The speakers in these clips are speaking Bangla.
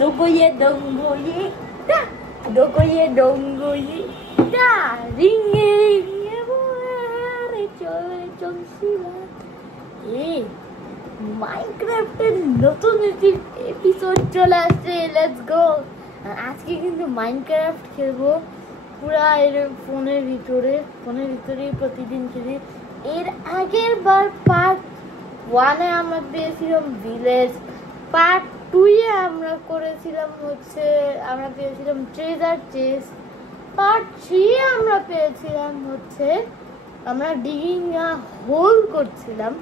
Dogoye dongoye da. Dogoye dongoye da. Ringe ringe boare chole chonsiba. Hey, Minecraft এর নতুন এপিসোড চলে আসছে। Let's go. আজকে কিন্তু মাইনক্রাফট খেলবো পুরা এর ফোনের ভিতরেই প্রতিদিন খেলি। এর আগের বার পার্ট 1 এ আমরা পেয়েছিলাম ভিলেজ, পার্ট 2 এ আমরা পেয়েছিলাম ট্রেজার চেস্ট, পার্ট 3 এ আমরা পেয়েছিলাম আমরা ডিগিং আ হোল করছিলাম।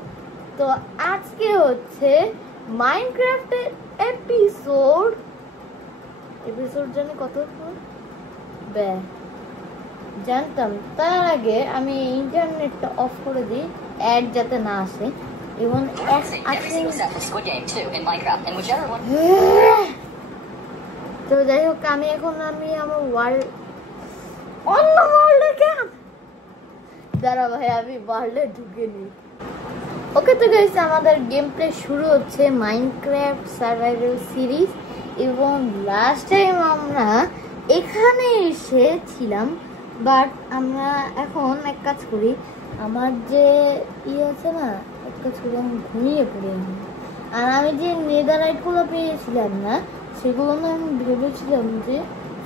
তো আজকে মাইনক্রাফটের এপিসোড জানি কত জানতাম। তার আগে আমি ইন্টারনেটটা অফ করে দিই, অ্যাড যাতে না আসে। এবং তো যাই হোক, আমি আমার অন্য ওয়ার্ল্ডে কেন দাঁড়া ভাই, আমি ওয়ার্ল্ডে ঢুকে নিই। ওকে, তো গাইস আমাদের গেম প্লে শুরু হচ্ছে মাইনক্রাফট সার্ভাইভাল সিরিজ। এবং লাস্ট টাইম আমরা এখানে এসেছিলাম, বাট আমরা এখন এক কাজ করি, আমার যে আছে না, এক কাজ করি, আমি ঘুমিয়ে পড়ি। আর আমি যে নেদারাইটগুলো পেয়েছিলাম না, সেগুলো না আমি ভেবেছিলাম যে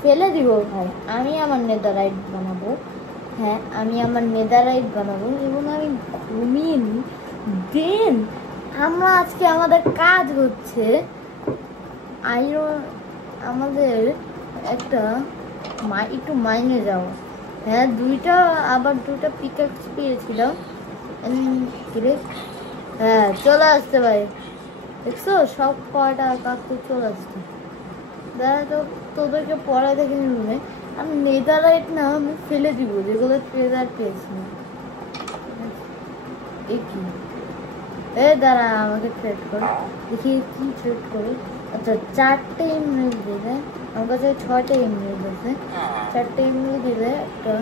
ফেলে দিব। ভাই আমি আমার নেদারাইট বানাবো, হ্যাঁ আমি আমার নেদারাইট বানাবো এবং আমি ঘুমিয়ে নিই। দেন আমরা আজকে আমাদের কাজ হচ্ছে আমাদের একটু মাইনে যাওয়া। হ্যাঁ দুইটা পিকাক্স পেয়েছিলাম। হ্যাঁ চলে আসতে ভাই, দেখছো সব কয়টা কাকু চলে আসছে। দাঁড়া তো তোদেরকে পড়ায় দেখে নিবে। আমি নেদারাইট না আমি ফেলে দিব, যেগুলো ট্রেজার পেয়েছি। কি দাঁড়া, আমাকে ট্রেড কর, দেখি কি ট্রেড করে। আচ্ছা 4টে ইমেল দিলে, আমার কাছে 6টে ইমেল আছে। 4টে ইমেল দিলে একটা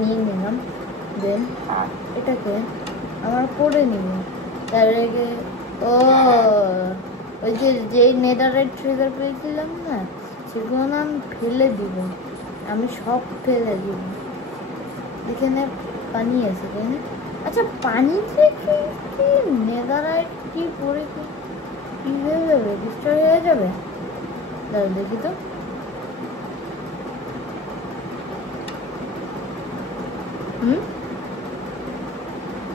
নিয়ে নিলাম। দেন এটাকে আমার পড়ে নিব। তার আগে ওই যে নেদারাইট ট্রেজার পেয়েছিলাম না, সেগুলো না আমি ফেলে দিব। আমি সব ফেলে দিব। এখানে পানি আছে তাই না? আচ্ছা পানি থেকে কি নেদারাইট কি পরে কি হয়ে যাবে, ডিস্ট্রয় হয়ে যাবে? দাঁড়া দেখি তো।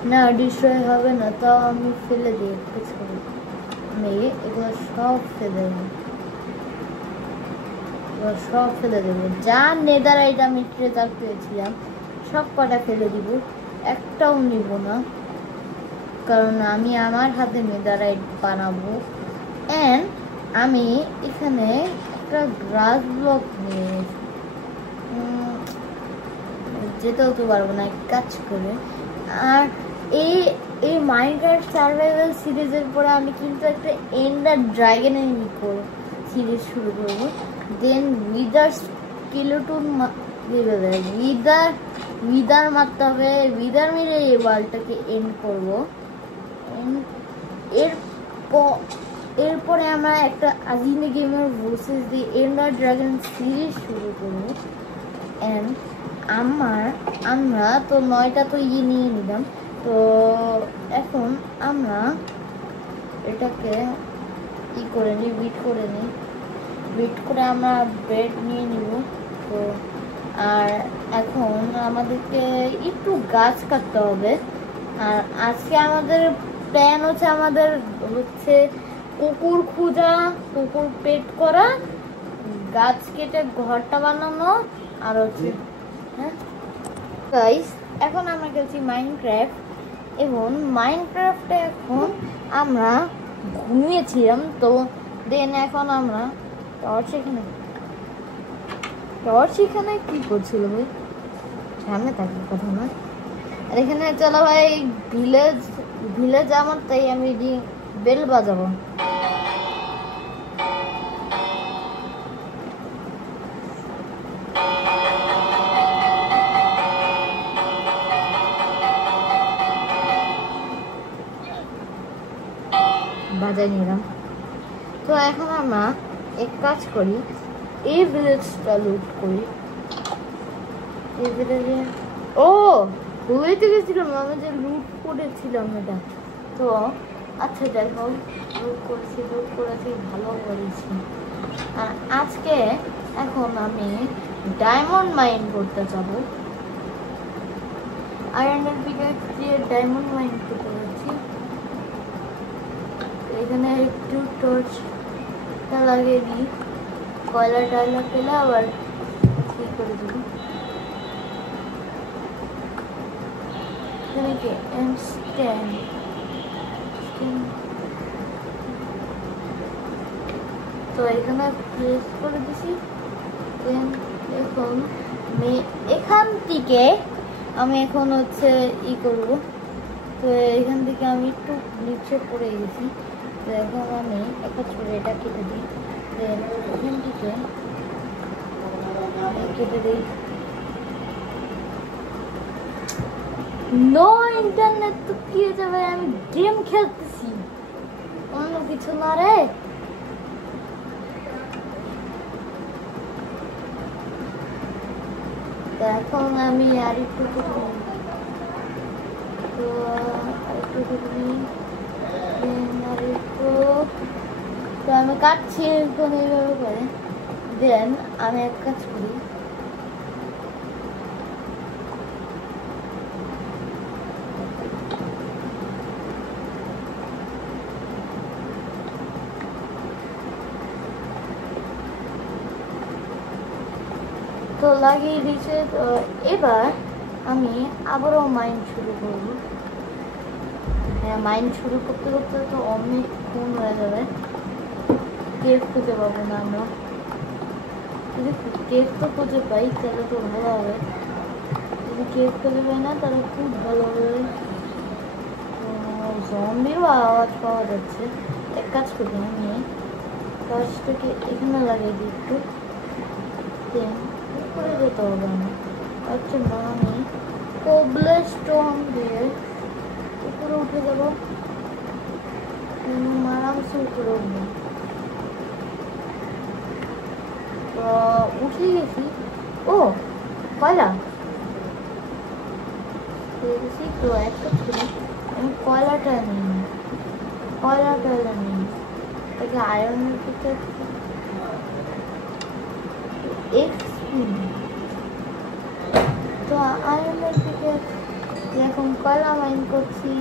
না ডিস্ট্রয় হবে না, তাও আমি ফেলে দিই। আমি এগুলো সব ফেলে দেবো। যা নেদারাইট আমি ট্রেজার পেয়েছিলাম সব কটা ফেলে দিব, একটাও নিব না, কারণ আমি আমার হাতে নেদারাইট বানাবো। এন্ড আমি এখানে একটা গ্রাস ব্লক নিয়ে যেতেও তো পারবো না, এক কাজ করে। আর এই মাইনক্রাফট সার্ভাইভাল সিরিজের পরে আমি কিন্তু একটা এন্ডার ড্রাগনের সিরিজ শুরু করবো। দেন উইদার স্কেলেটন উইদার মারতে হবে, উইদার মেরে এই ওয়ার্ল্ডটাকে এন্ড করবো। এরপরে আমরা একটা আজিমে gamer versus the Ender Dragon series শুরু করবো। এন্ড আমরা তো 9টা তো নিয়ে নিলাম। তো এখন আমরা এটাকে করে নিই, বিট করে আমরা ব্রেড নিয়ে নিব। তো আর এখন আমাদেরকে একটু গাছ কাটতে হবে। আর আজকে আমাদের প্ল্যান হচ্ছে কুকুর খোঁজা, কুকুর পেট করা, গাছ কেটে ঘরটা বানানো, আর হ্যাঁ গাইস এখন আমরা খেলছি মাইনক্রাফট। এবং মাইনক্রাফটে এখন আমরা ঘুমিয়েছিলাম। তো দেন এখন আমরা টর্চ এখানে কি করছিল ভাই, সামনে থাকি কথা না। আর এখানে চলো ভাই ভিলেজ আমার, তাই আমি বেল বাজাবো। বাজাই নিলাম। তো এখন আমরা এক কাজ করি, এই ভিলেজটা লুট করি। এই ভিলেজে ভুলেতে গেছিলাম, আমি যে লুট করেছিলাম এটা। তো আচ্ছা যাই হোক, লুট করেছি ভালো করেছি। আর আজকে এখন আমি ডায়মন্ড মাইন করতে যাব। আয়রনের পিকেক্স দিয়ে ডায়মন্ড মাইন করতে যাচ্ছি। এখানে একটু টর্চটা লাগিয়ে দিই, কয়লা টয়লা পেলে আবার কি করে দেবো। এখানে কি তো এখানে প্লেস করে দিছি। এখন এখান থেকে আমি এখন হচ্ছে করব। তো এখান থেকে আমি একটু নিচে পড়ে গেছি। তো এখন আমি একটা ছুরি এটা কেটে দিই, এখান থেকে কেটে দিই। নো ইন্টারনেট তো কি হয়ে যাবে, আমি গেম খেলতেছি, অন্য কিছু না রে। এখন আমি আরেকটু তো আমি কাটছি এখন এইভাবে করে। দেন আমি এক কাজ করি, তো লাগিয়ে দিয়েছে। তো এবার আমি আবারও মাইন শুরু করব। হ্যাঁ, মাইন শুরু করতে করতে তো অনেকক্ষণ হয়ে যাবে, কেভ খুঁজে পাবো না আমরা। যদি কেভ তো খুঁজে পাই তাহলে তো ভালো হবে, যদি কেভ খুঁজে পাই না তাহলে খুব ভালো হবে। জম্বিরও আওয়াজ পাওয়া যাচ্ছে। এক কাজ করি, আমি গাছটাকে এখানে লাগিয়ে দিই একটু, উপরে যেতে হবে না। আচ্ছা না, আমি কোবলস্টোন দিয়ে উপরে উঠে যাবো, আরামসে উপরে উঠবো। তো উঠে গেছি। ও কয়লা পেয়ে গেছি। তো একটা ছিল, আমি কয়লাটা নিই, কয়লা নিই। তাকে আয়রনের ভিতরে তো আয়রনের থেকে এখন কয়লা মাইন করছি।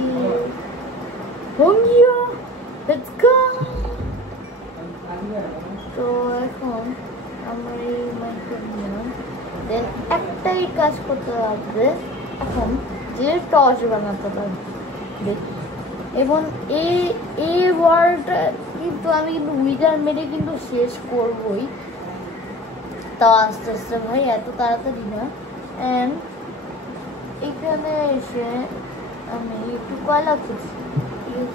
তো এখন আমরা এই মাইন করে নিলাম। দেন একটাই কাজ করতে লাগবে এখন, যে টর্চ বানাতে পারবে। এবং এই ওয়ার্ল্ডটা কিন্তু আমি কিন্তু উইজার মেরে কিন্তু শেষ করবই, তাও আস্তে আস্তে ভাই, এত তাড়াতাড়ি না। অ্যান্ড এখানে এসে আমি একটু কয়লা খুঁজছি,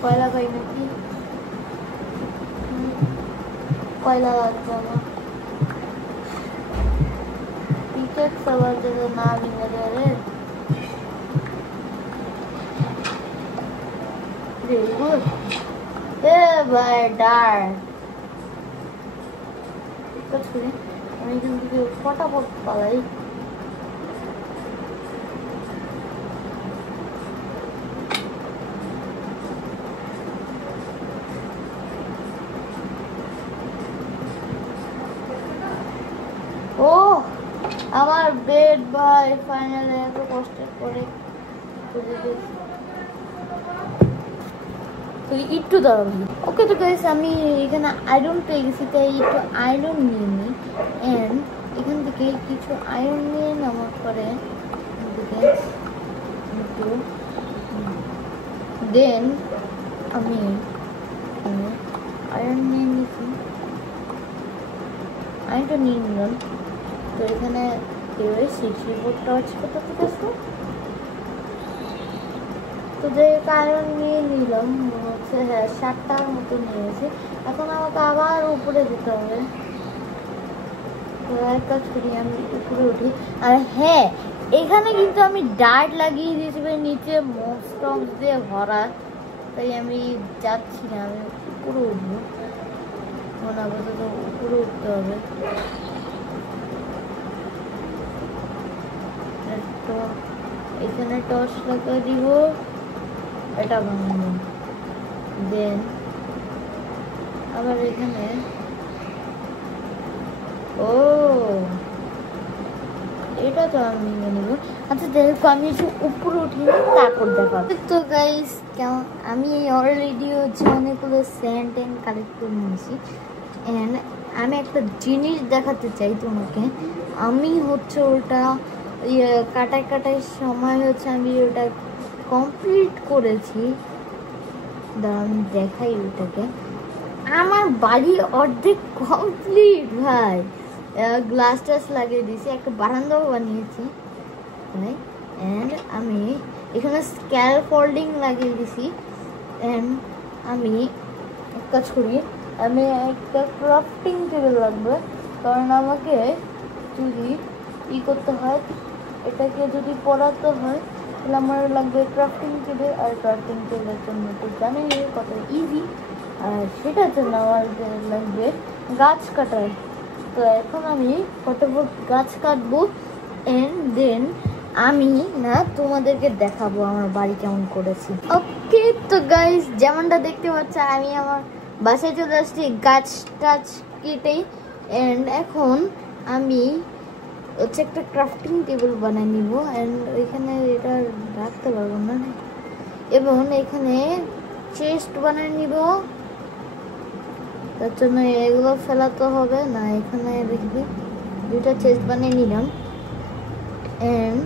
কয়লা পাই নাকি। কয়লা লাগবে আমার, পিকেক্স আবার যাতে না ভেঙে যায় রে। গুড এ ভাই ডার্ক। আমি এখান থেকে ফটাফট পালাই। ও আমার বেড ভাই, ফাইনালি এত কষ্টের পরে খুঁজে পেয়েছি। তো একটু দাঁড়াবি। ওকে তো গাইস, আমি এখানে আয়রন পেয়ে গেছি, তাই একটু আয়রন নিয়ে নিই। অ্যান্ড এখান থেকে কিছু আয়রন নিয়ে নেওয়ার পরে একটু দেন আমি আয়রন নিয়ে নিয়েছি, আয়রনটা নিয়ে নিলাম। তো এখানে টর্চ করতে পারছো। তো যে আয়রন নিয়ে নিলাম, হচ্ছে হ্যাঁ 7টার মতো নিয়েছি। এখন আমাকে আবার উপরে যেতে হবে। তো এক কাজ করি, আমি উপরে উঠি। আর হ্যাঁ, এখানে কিন্তু আমি ডার্ট লাগিয়ে দিয়েছি, নিচে মস্টক দিয়ে ভরা, তাই আমি যাচ্ছি না, আমি উপরে উঠবো। এখন আপাতত উপরে উঠতে হবে। এখানে টর্চ লাগা দিব, এটা ভাঙবো, দেন আবার এখানে ও এটা তো আমি নেব। আচ্ছা দেখো আমি একটু উপরে উঠি তারপর দেখাবো। তো গাইস কেমন, আমি অলরেডি হচ্ছে অনেকগুলো স্যান্ড এন্ড কালেক্ট করে নিয়েছি। এন্ড আমি একটা জিনিস দেখাতে চাই তোমাকে। আমি হচ্ছে ওটা কাটায় কাটায় সময় হচ্ছে আমি ওটা কমপ্লিট করেছি। আমি দেখাই ওটাকে, আমার বাড়ি অর্ধেক কমপ্লিট ভাই। গ্লাস টাস লাগিয়ে দিয়েছি, একটা বারান্দাও বানিয়েছি ভাই। অ্যান্ড আমি এখানে স্ক্যাল ফোল্ডিং লাগিয়ে দিয়েছি। অ্যান্ড আমি এক কাজ করি, আমি একটা ক্রাফটিং টেবিল লাগবে, কারণ আমাকে যদি করতে হয়, এটাকে যদি পড়াতে হয় তাহলে আমার লাগবে ক্রাফটিং টেবিল। আর ক্রাফটিং টেবিলের জন্য তো জানেন কত ইজি, আর সেটার জন্য আমার লাগবে গাছ কাটার। তো এখন আমি ফটাফট গাছ কাটবো, এন্ড দেন আমি না তোমাদেরকে দেখাবো আমার বাড়ি কেমন করেছি। ওকে তো গাইস যেমনটা দেখতে পাচ্ছ আমি আমার বাসায় চলে আসছি গাছ টাছ কেটেই। এন্ড এখন আমি হচ্ছে একটা ক্রাফটিং টেবিল বানিয়ে নিব। এন্ড ওইখানে এটা রাখতে পারবো না, এবং এখানে চেস্ট বানিয়ে নিব। তার জন্য এগুলো ফেলাতে হবে না, এখানে রেখে দুইটা চেস্ট বানিয়ে নিলাম। এন্ড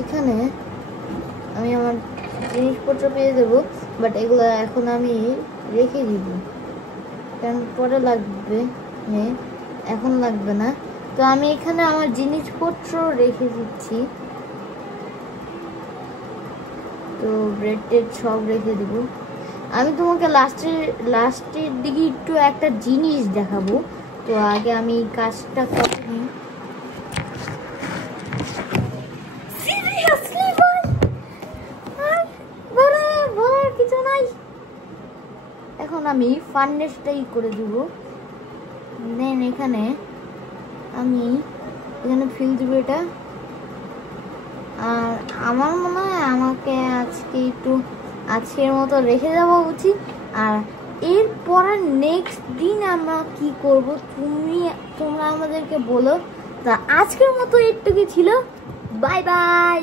এখানে আমি আমার জিনিসপত্র পেয়ে দেবো, বাট এগুলো এখন আমি রেখে দিব, কারণ পরে লাগবে, এখন লাগবে না। তো আমি এখানে আমার জিনিসপত্র রেখে দিচ্ছি। তো ব্রেড টেড সব রেখে দেবো। আমি তোমাকে লাস্টের দিকে একটু একটা জিনিস দেখাবো। তো আগে আমি কাজটা করি। বলার কিছু নাই, এখন আমি ফার্নেসটাই করে দিব। দেন এখানে আমি ফিল দিব এটা। আর আমার মনে হয় আমাকে আজকে একটু আজকের মতো রেখে যাওয়া উচিত। আর এরপর নেক্সট দিন আমরা কি করব তোমরা আমাদেরকে বলো। তা আজকের মতো একটুকু ছিল, বাই বাই।